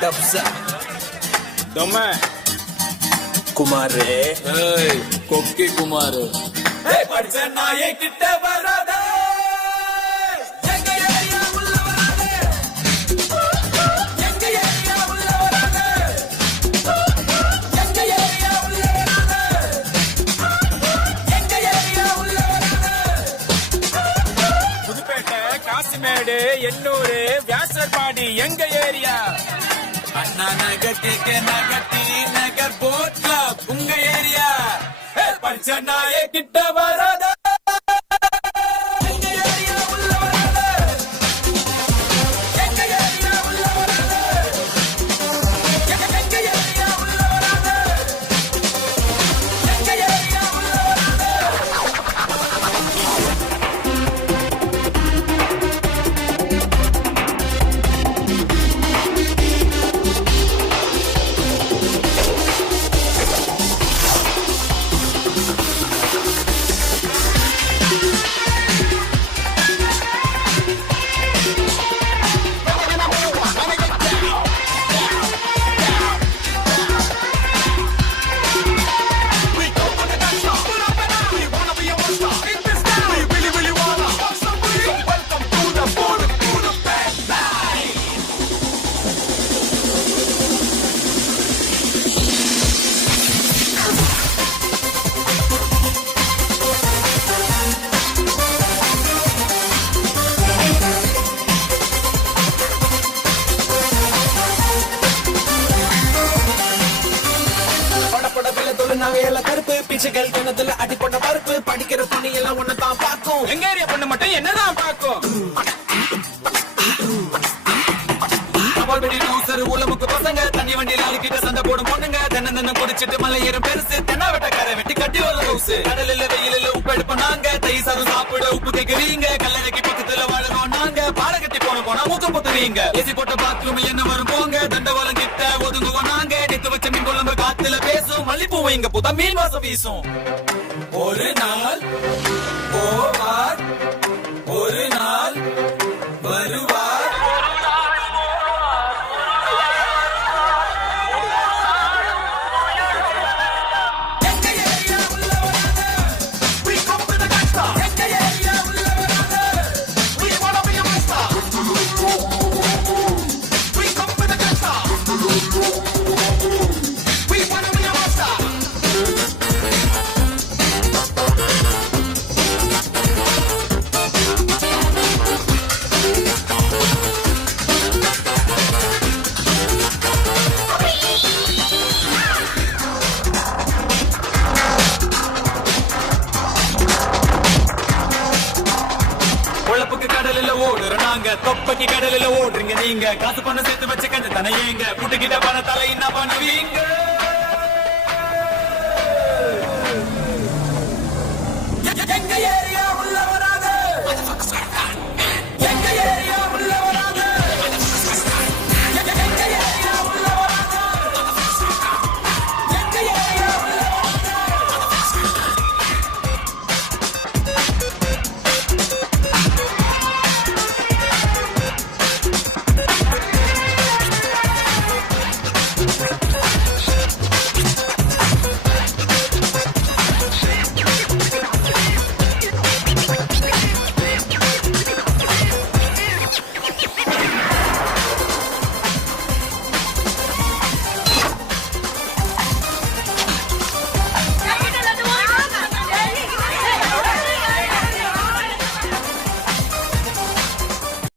डब्सा दम्मे कुमार रे कोक्की कुमार படிச்ச நாயே கிட்ட வராத எங்க ஏரியா உள்ள வராத எங்க ஏரியா உள்ள வராத எங்க ஏரியா உள்ள வராத எங்க ஏரியா உள்ள வராத புதுப்பேட்டை காசிமேடு எண்ணூரு வியாசர்பாடி எங்க ஏரியா அண்ணா நகர் கேகே நகர் டி நகர் போட் கிளப் உங்க ஏரியா படிச்ச நாயே கிட்ட வராத கருப்பு பீச்சுகள் கிணத்துல அடி போட்ட பருப்பு படிக்கிற துணி எல்லாம் ஒன்னதான் பாக்கும் எங்க ஏரியா பொண்ணு மட்டும் என்னதான் பாக்கும் உலமுக்கு பசங்க தண்ணி வண்டியில அழுக்கிட்ட சண்டை போடும் பொண்ணுங்க தென்ன குடிச்சிட்டு மலை ஏறும் பெருசு தென்ன வெட்டக்கார வெட்டி கட்டி ஒரு ஹவுஸ் கடலில் வெயிலில் உப்பு எடுப்போம் நாங்க தை சாதம் சாப்பிட உப்பு கேக்குறீங்க கல்லறைக்கு பக்கத்துல வாழறோம் நாங்க பாலை கட்டி போனா மூக்கம் புத்துவீங்க ஏசி போட்ட பாத்ரூம் என்ன வரும் போங்க தண்டவாளம் கிட்ட ஒதுங்குவோம் நாங்க எடுத்து வச்ச மீன் குழம்பு காத்துல பேசும் மல்லிப்பூ இங்க புத்தா மீன் வாசம் வீசும் ஒரு நாள் போவார் ஒரு நாள் வருவார் கடலில் ஓடுற நாங்க தொப்பைக்கு கடலில் ஓடுறீங்க நீங்க காசு பண்ண சேர்த்து வச்ச கஞ்ச தனையீங்க புட்டுக்கிட்ட பணத்தால என்ன பண்ணுவீங்க